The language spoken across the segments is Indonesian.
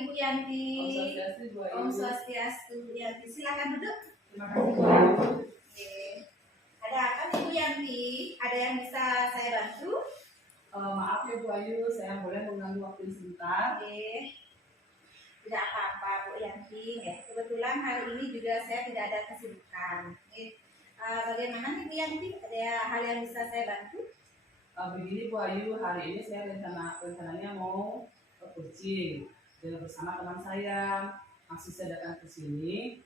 pagi Bu Yanti. Om Swastiastu, Bu Ayu. Om Swastiastu, Bu Yanti. Silakan duduk. Terima kasih, Bu Ayu. Oke. Ada apa nih Bu Yanti? Ada yang bisa saya bantu? Maaf ya Bu Ayu, saya boleh mengganggu waktu sebentar. Oke. Tidak apa-apa Bu Yanti. Ya, kebetulan hari ini juga saya tidak ada kesibukan. Bagaimana nih Bu Yanti? Ada hal yang bisa saya bantu? Begini Bu Ayu, hari ini saya rencananya mau ke Kucing bersama teman saya. Masih saya datang ke sini.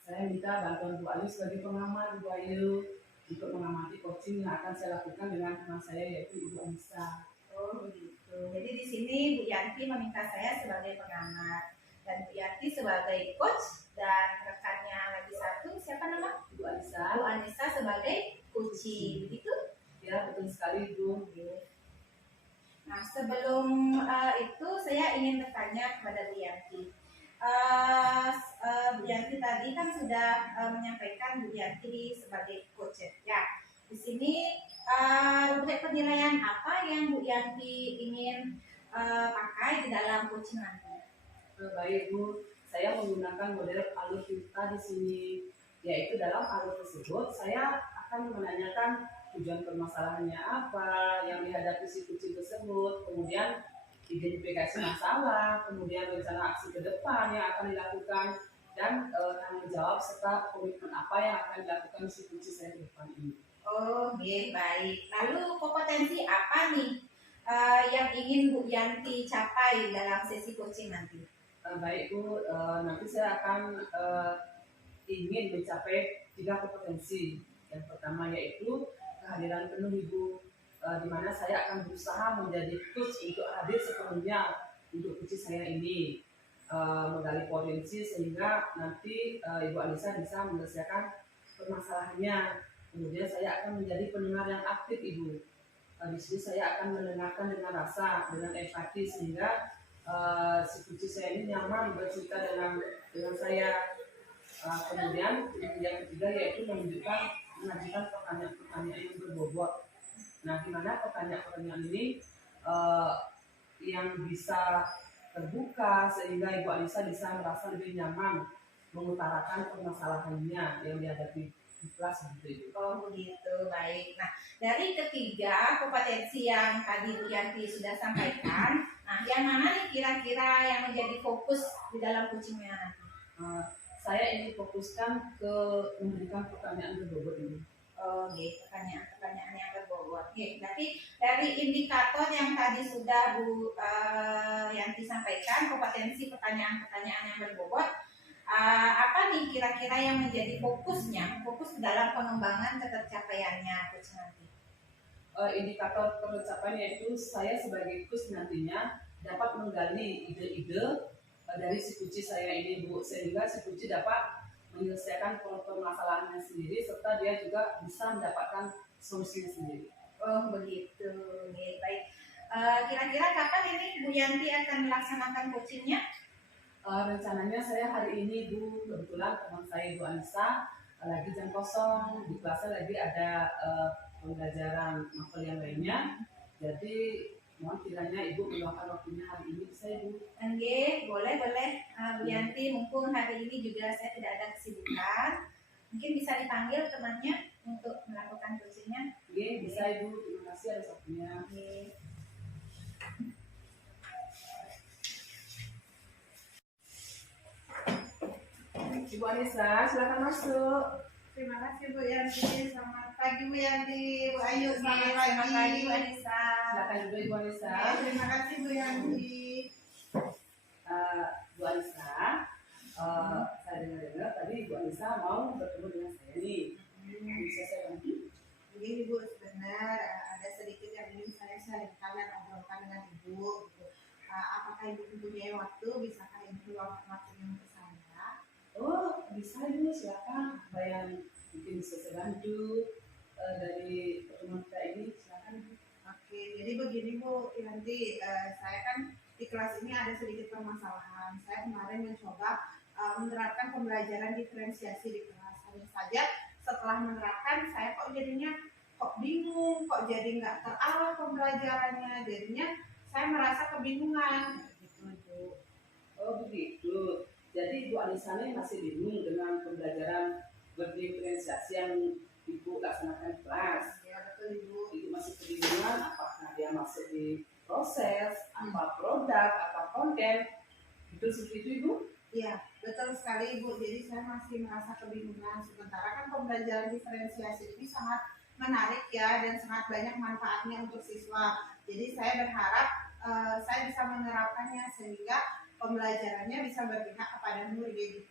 Saya minta bantuan Bu Ayu sebagai pengamat Bu Ayu untuk mengamati coaching yang akan saya lakukan dengan teman saya yaitu Ibu Anissa. Oh begitu. Jadi di sini Bu Yanti meminta saya sebagai pengamat dan Bu Yanti sebagai coach dan rekannya lagi satu siapa nama? Ibu Anissa. Bu Anissa sebagai coaching, begitu? Ya betul sekali Bu. Nah sebelum itu saya ingin bertanya kepada Bu Yanti. Bu Yanti tadi kan sudah menyampaikan Bu Yanti sebagai coach ya. Di sini penilaian apa yang Bu Yanti ingin pakai di dalam coaching nanti? Baik Bu, saya menggunakan model alur cerita di sini, yaitu dalam alur tersebut saya akan menanyakan tujuan permasalahannya apa yang dihadapi si kucing tersebut, kemudian identifikasi masalah, kemudian rencana aksi ke depan yang akan dilakukan, dan tanggung jawab serta komitmen apa yang akan dilakukan si kucing saya ke depan ini. Oh, baik. Lalu kompetensi apa nih yang ingin Bu Yanti capai dalam sesi coaching nanti? Baik Bu, nanti saya akan ingin mencapai 3 kompetensi. Yang pertama yaitu kehadiran penuh Ibu, di mana saya akan berusaha menjadi coach untuk hadir sepenuhnya untuk kucing saya ini, menggali potensi sehingga nanti Ibu Anissa bisa menyelesaikan permasalahannya. Kemudian saya akan menjadi pendengar yang aktif Ibu. Di sini saya akan mendengarkan dengan rasa, dengan empati sehingga si kucing saya ini nyaman bercerita dengan saya. Kemudian yang ketiga yaitu mengajukan pertanyaan-pertanyaan yang berbobot. Nah, di mana pertanyaan-pertanyaan ini yang bisa terbuka sehingga Ibu Anissa bisa merasa lebih nyaman mengutarakan permasalahannya yang dihadapi di kelas begitu. Oh begitu, baik. Nah dari ketiga kompetensi yang tadi Bu Yanti sudah sampaikan, nah yang mana nih kira-kira yang menjadi fokus di dalam coachingnya nanti? Saya ingin fokuskan ke memberikan pertanyaan berbobot ini. Oh, pertanyaan-pertanyaan yang berbobot. Berarti dari indikator yang tadi sudah Bu Yanti sampaikan, kompetensi pertanyaan-pertanyaan yang berbobot, apa nih kira-kira yang menjadi fokus dalam pengembangan ketercapaiannya coach nanti? Indikator pencapaian yaitu saya sebagai coach nantinya dapat menggali ide-ide dari si kucing saya ini Bu, sehingga si kucing dapat menyelesaikan permasalahannya sendiri serta dia juga bisa mendapatkan solusinya sendiri. Oh begitu, baik. Kira-kira kapan ini Bu Yanti akan melaksanakan coachingnya? Rencananya saya hari ini Bu, kebetulan teman saya Ibu Anissa lagi jam kosong, di kelasnya lagi ada pembelajaran novel yang lainnya, jadi mohon kiranya Ibu meluangkan waktunya hari ini bisa Ibu. Oke, boleh Bu Yanti, mumpung hari ini juga saya tidak ada kesibukan, mungkin bisa dipanggil temannya untuk melakukan coachingnya. Oke, bisa Ibu, terima kasih atas waktunya. Ibu Anissa, silakan masuk. Terima kasih Bu Yanti. Selamat pagi Bu Yanti, Bu Ayu. Selamat pagi Bu Anissa. Silakan juga Ibu Anissa. Terima kasih Bu Yanti. Bu Anissa, saya dengar tadi Ibu Anissa mau bertemu dengan saya nih. Bisa saya bantu? Begini Bu, sebenarnya ada sedikit yang ingin saya sharingkan dan obrolkan dengan Ibu. Apakah Ibu mempunyai waktu? Bisakah Ibu luangkan waktunya untuk saya? Oh, bisa Ibu, silakan. Apa yang mungkin bisa saya bantu dari pertemuan kita ini, silakan. Oke, jadi begini Bu Yanti, saya kan di kelas ini ada sedikit permasalahan. Saya kemarin mencoba menerapkan pembelajaran diferensiasi di kelas. Hanya saja setelah menerapkan, saya kok bingung, kok jadi nggak terarah pembelajarannya. Jadinya saya merasa kebingungan, gitu Bu. Oh begitu. Jadi Ibu Anissa ini masih bingung dengan pembelajaran berdiferensiasi yang Ibu laksanakan di kelas. Ya betul Ibu. Ibu masih kebingungan apakah dia masuk di proses, apa produk, apa konten. Itu seperti itu Ibu? Iya, betul sekali Ibu. Jadi saya masih merasa kebingungan. Sementara kan pembelajaran diferensiasi ini sangat menarik ya dan sangat banyak manfaatnya untuk siswa. Jadi saya berharap saya bisa menerapkannya sehingga pembelajarannya bisa berpihak kepada murid.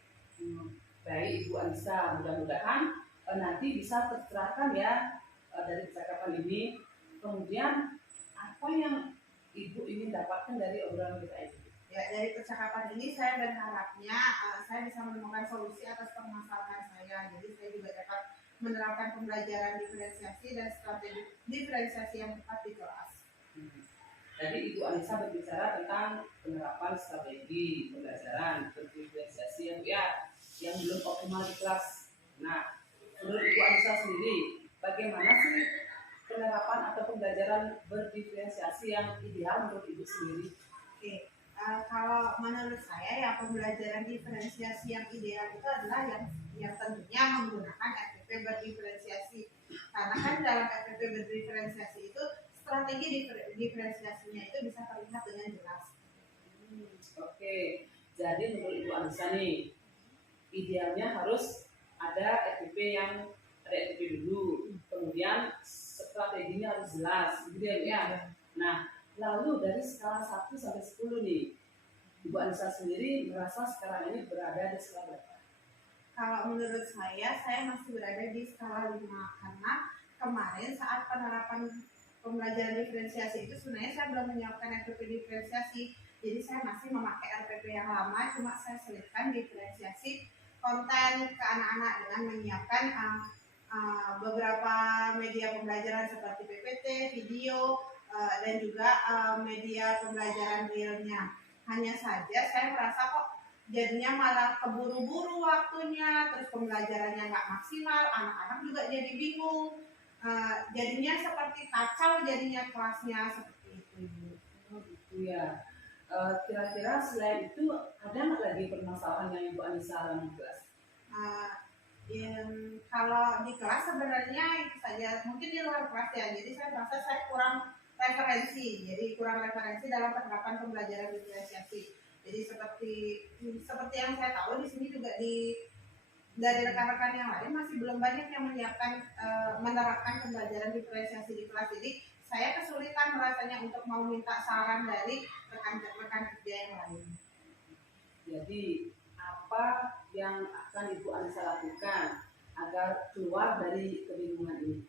Baik Ibu Anissa, mudah-mudahan nanti bisa tercerahkan ya dari percakapan ini. Kemudian apa yang Ibu ingin dapatkan dari obrolan kita ini? Ya, dari percakapan ini saya berharapnya saya bisa menemukan solusi atas permasalahan saya. Jadi saya juga dapat menerapkan pembelajaran diferensiasi dan strategi diferensiasi yang tepat di kelas. Tadi Ibu Anissa berbicara tentang penerapan strategi pembelajaran berdiferensiasi yang belum optimal di kelas. Nah, menurut Ibu Anissa sendiri, bagaimana sih penerapan atau pembelajaran berdiferensiasi yang ideal menurut Ibu sendiri? Oke. Kalau menurut saya ya pembelajaran diferensiasi yang ideal itu adalah yang tentunya menggunakan FPP berdiferensiasi. Karena kan dalam FPP berdiferensiasi itu strategi diferensiasinya itu bisa terlihat dengan jelas. Oke, jadi menurut Ibu Anissa nih, idealnya harus ada FPP dulu, kemudian strateginya harus jelas, gitu ya. Nah, lalu dari skala 1 sampai 10 nih, Ibu Anissa sendiri merasa sekarang ini berada di skala berapa? Kalau menurut saya masih berada di skala 5 karena kemarin saat penerapan pembelajaran diferensiasi itu sebenarnya saya belum menyiapkan RPP diferensiasi. Jadi saya masih memakai RPP yang lama, cuma saya selipkan diferensiasi konten ke anak-anak dengan menyiapkan beberapa media pembelajaran seperti PPT, video, dan juga media pembelajaran realnya. Hanya saja saya merasa kok jadinya malah keburu-buru waktunya, terus pembelajarannya nggak maksimal, anak-anak juga jadi bingung. Jadinya seperti kacau jadinya kelasnya seperti itu. Oh gitu ya. Kira-kira selain itu ada nggak lagi permasalahan yang Ibu Anissa alami di kelas? Kalau di kelas sebenarnya itu saja, mungkin di luar kelas ya. Jadi saya merasa saya kurang referensi, dalam penerapan pembelajaran diferensiasi. Jadi seperti yang saya tahu di sini juga dari rekan-rekan yang lain masih belum banyak yang menyiapkan menerapkan pembelajaran diferensiasi di kelas. Jadi saya kesulitan rasanya untuk mau minta saran dari rekan-rekan kerja yang lain. Jadi apa yang akan Ibu Anissa lakukan agar keluar dari kebingungan ini?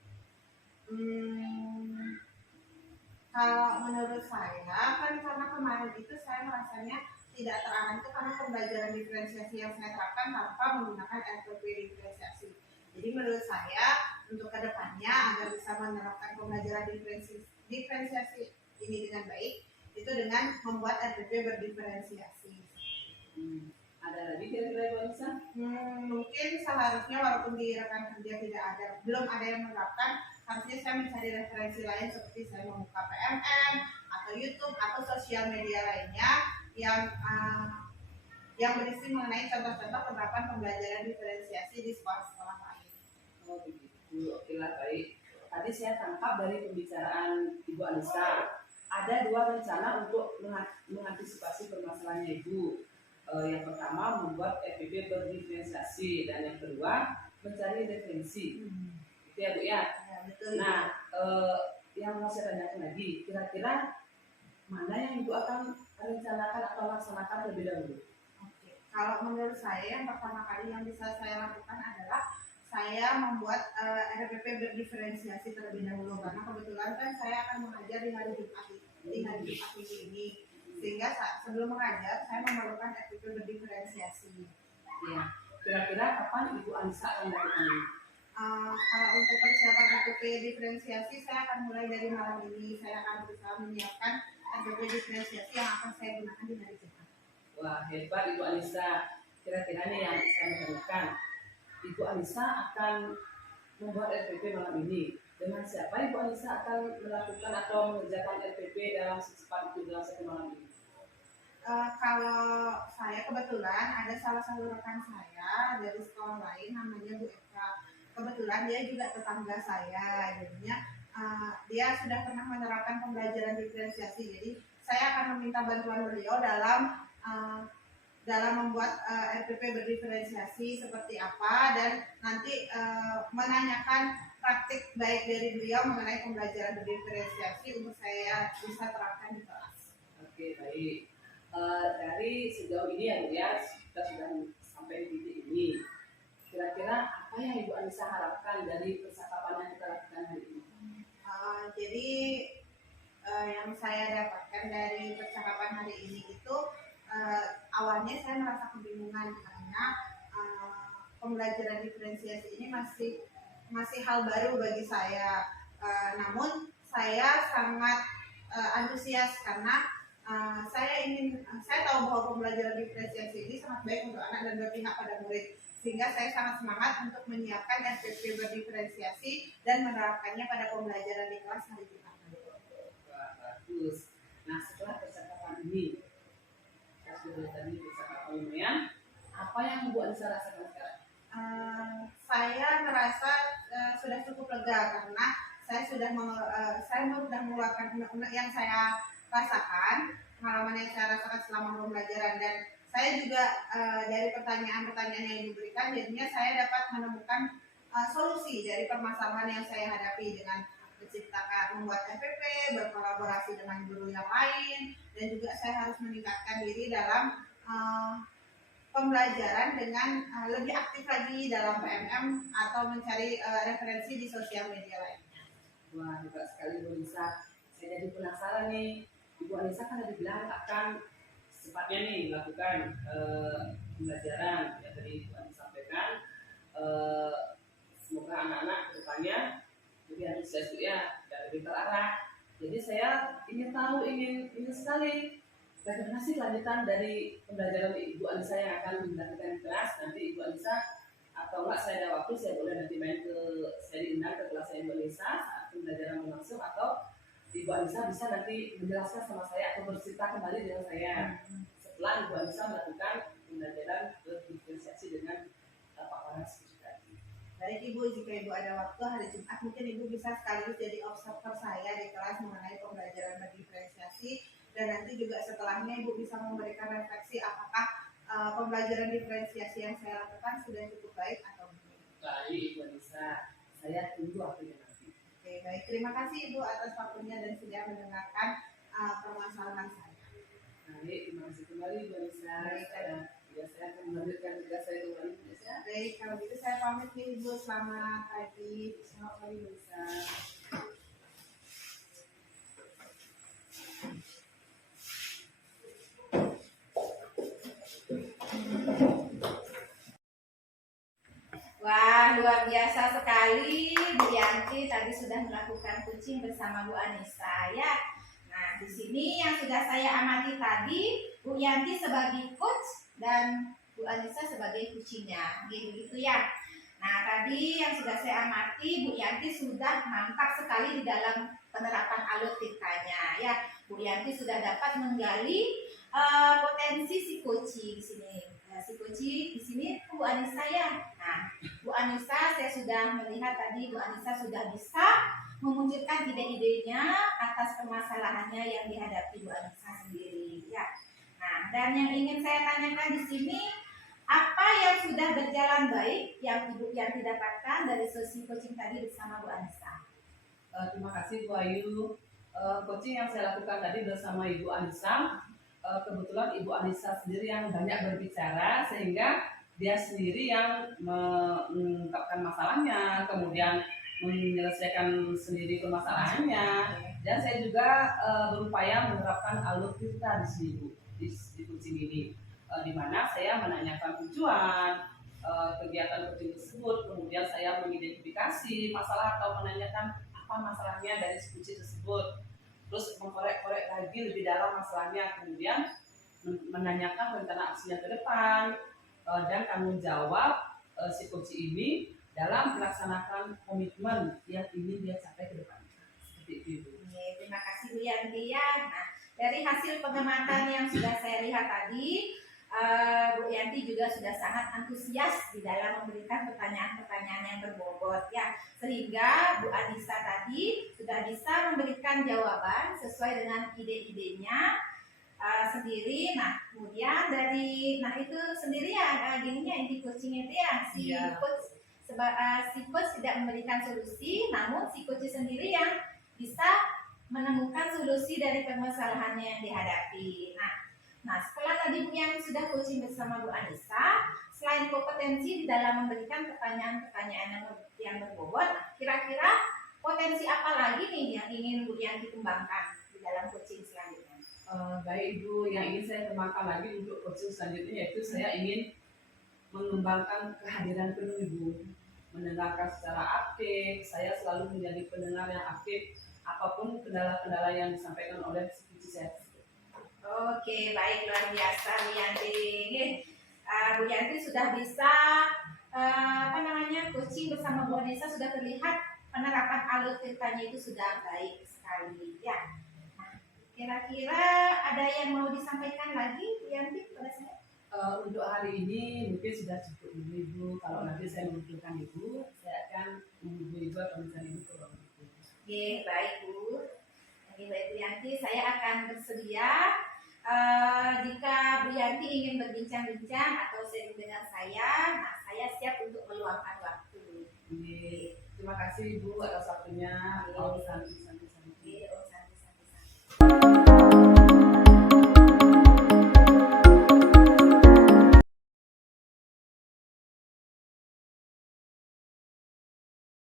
Kalau menurut saya kan karena kemarin itu saya merasanya tidak terarah itu karena pembelajaran diferensiasi yang saya terapkan tanpa menggunakan RPP diferensiasi. Jadi menurut saya untuk kedepannya agar bisa menerapkan pembelajaran diferensiasi ini dengan baik itu dengan membuat RPP berdiferensiasi. Ada lagi kira-kira Ibu Anissa? Mungkin seharusnya walaupun di rekan kerja belum ada yang menerapkan, harusnya saya mencari referensi lain seperti saya membuka PMN atau YouTube atau sosial media lainnya yang berisi mengenai contoh-contoh penerapan pembelajaran diferensiasi di sekolah-sekolah lain. Oh begitu, oke lah baik. Tadi saya tangkap dari pembicaraan Ibu Anissa, ada 2 rencana untuk mengantisipasi permasalahannya Ibu. Yang pertama membuat FPP berdiferensiasi dan yang kedua mencari referensi. Itu ya Bu ya. Ya betul. Nah, yang mau saya tanyakan lagi, kira-kira mana yang Ibu akan rencanakan atau laksanakan terlebih dahulu? Oke. Kalau menurut saya yang pertama kali yang bisa saya lakukan adalah saya membuat RPP berdiferensiasi terlebih dahulu karena kebetulan kan saya akan mengajar di hari Jumat ini. Sehingga sebelum mengajar saya memerlukan FPP berdiferensiasi. Ya, kira-kira kapan Ibu Anissa akan melakukan ini? Kalau untuk persiapan FPP diferensiasi saya akan mulai dari malam ini. Saya akan berusaha menyiapkan FPP diferensiasi yang akan saya gunakan di hari Jumat. Wah hebat Ibu Anissa. Kira-kira nih yang saya menanyakan, Ibu Anissa akan membuat FPP malam ini. Dengan siapa Ibu Anissa akan melakukan atau mengerjakan FPP dalam secepat itu dalam 1 malam ini? kalau saya kebetulan ada salah satu rekan saya dari sekolah lain namanya Bu Eka. Kebetulan dia juga tetangga saya, jadinya dia sudah pernah menerapkan pembelajaran diferensiasi. Jadi saya akan meminta bantuan beliau dalam membuat RPP berdiferensiasi seperti apa, dan nanti menanyakan praktik baik dari beliau mengenai pembelajaran berdiferensiasi untuk saya bisa terapkan di kelas. Oke, baik. Dari sejauh ini ya Bu ya, kita sudah sampai di titik ini. Kira-kira apa yang Ibu Anissa harapkan dari percakapan yang kita lakukan hari ini? Jadi yang saya dapatkan dari percakapan hari ini itu awalnya saya merasa kebingungan karena pembelajaran diferensiasi ini masih hal baru bagi saya. Namun saya sangat antusias karena saya tahu bahwa pembelajaran diferensiasi ini sangat baik untuk anak dan berpihak pada murid, sehingga saya sangat semangat untuk menyiapkan SPP berdiferensiasi dan menerapkannya pada pembelajaran di kelas hari Jumat. Wah, bagus. Nah, setelah percakapan ini, saya sudah tadi percakapan lumayan, apa yang Bu Anissa rasakan sekarang? Saya merasa sudah cukup lega karena saya sudah mengeluarkan unek-unek yang saya rasakan, pengalaman yang saya rasakan selama pembelajaran, dan saya juga dari pertanyaan-pertanyaan yang diberikan, jadinya saya dapat menemukan solusi dari permasalahan yang saya hadapi dengan menciptakan, membuat MPP, berkolaborasi dengan guru yang lain, dan juga saya harus meningkatkan diri dalam pembelajaran dengan lebih aktif lagi dalam PMM atau mencari referensi di sosial media lainnya. Wah, hebat sekali Bu Anissa. Saya jadi penasaran nih. Ibu Anissa kan tadi bilang akan secepatnya nih melakukan pembelajaran yang tadi Ibu Anissa sampaikan. Semoga anak-anak kedepannya lebih antusias ya dan lebih terarah. Jadi saya ingin tahu, ingin sekali bagaimana sih lanjutan dari pembelajaran Ibu Anissa yang akan dilakukan di kelas. Nanti Ibu Anissa atau enggak saya ada waktu, saya boleh nanti saya diundang ke kelas Ibu Anissa saat pembelajaran berlangsung, atau Ibu Anissa bisa nanti menjelaskan sama saya atau bercerita kembali dengan saya setelah Ibu Anissa melakukan pembelajaran berdiferensiasi dengan paparan seperti tadi. Baik Ibu, jika Ibu ada waktu hari Jumat, mungkin Ibu bisa sekaligus jadi observer saya di kelas mengenai pembelajaran berdiferensiasi, dan nanti juga setelahnya Ibu bisa memberikan refleksi apakah pembelajaran diferensiasi yang saya lakukan sudah cukup baik atau belum. Baik Ibu Anissa, saya tunggu waktunya nanti. Oke, baik. Terima kasih Ibu atas waktunya dan sudah mendengarkan permasalahan saya. Baik, terima kasih kembali Bu Anissa. Saya akan melanjutkan tugas saya kembali Bu Anissa. Baik, kalau gitu saya pamit nih Ibu. Selamat pagi. Selamat pagi Bu Anissa. Wah, luar biasa sekali Bu Yanti tadi sudah melakukan coaching bersama Bu Anissa ya. Nah, di sini yang sudah saya amati tadi, Bu Yanti sebagai coach dan Bu Anissa sebagai coachingnya, gitu ya. Nah, tadi yang sudah saya amati, Bu Yanti sudah mantap sekali di dalam penerapan alutikanya ya. Bu Yanti sudah dapat menggali potensi si coaching di sini. Nah, si coaching di sini Bu Anissa ya. Nah, Bu Anissa, saya sudah melihat tadi Bu Anissa sudah bisa memunculkan ide-idenya atas permasalahannya yang dihadapi Bu Anissa sendiri ya. Nah, dan yang ingin saya tanyakan di sini, apa yang sudah berjalan baik yang Ibu yang didapatkan dari sesi coaching tadi bersama Bu Anissa? Terima kasih Bu Ayu. Coaching yang saya lakukan tadi bersama Ibu Anissa, kebetulan Ibu Anissa sendiri yang banyak berbicara, sehingga dia sendiri yang mengungkapkan masalahnya, kemudian menyelesaikan sendiri permasalahannya, dan saya juga berupaya menerapkan alur kita di sini Bu, di coaching ini, di mana saya menanyakan tujuan kegiatan coaching tersebut, kemudian saya mengidentifikasi masalah atau menanyakan apa masalahnya dari coaching tersebut, terus mengkorek-korek lagi lebih dalam masalahnya, kemudian menanyakan rencana aksinya ke depan, dan tanggung jawab si coach ini dalam melaksanakan komitmen yang ingin dia capai ke depan. Seperti itu. Terima kasih Bu Yanti ya. Nah, dari dari hasil pengamatan yang sudah saya lihat tadi, Bu Yanti juga sudah sangat antusias di dalam memberikan pertanyaan-pertanyaan yang berbobot ya, sehingga Bu Anissa tadi sudah bisa memberikan jawaban sesuai dengan ide-idenya sendiri. Nah kemudian itu sendiri ya gininya inti coaching itu ya Iya. si coach tidak memberikan solusi, namun si coach sendiri yang bisa menemukan solusi dari permasalahannya yang dihadapi. Nah, setelah tadi Bu yang sudah coaching bersama Bu Anissa, selain kompetensi di dalam memberikan pertanyaan-pertanyaan yang berbobot, kira-kira potensi apa lagi nih yang ingin Bu Yanti kembangkan di dalam coaching selanjutnya? Baik Ibu, yang ingin saya kembangkan lagi untuk coaching selanjutnya yaitu saya ingin mengembangkan kehadiran penuh Ibu, mendengarkan secara aktif. Saya selalu menjadi pendengar yang aktif apapun kendala-kendala yang disampaikan oleh psikologi saya. Oke, baik, luar biasa Bu Yanti. Bu Yanti sudah bisa coaching bersama Bu Anissa, sudah terlihat penerapan alur ceritanya itu sudah baik sekali ya. Nah, kira-kira ada yang mau disampaikan lagi Bu Yanti pada saya? Untuk hari ini mungkin sudah cukup dulu Ibu. Kalau nanti saya membutuhkan Ibu, saya akan menghubungi Ibu atau mencari Ibu ke ruang Ibu. Oke, baik Bu. Jadi baik Bu Yanti, saya akan bersedia jika Bu Yanti ingin berbincang-bincang atau sharing dengan saya, nah saya siap untuk meluangkan waktu. Terima kasih Ibu atas waktunya. Om Santi Santi Santi. Oke, Om Santi Santi Santi.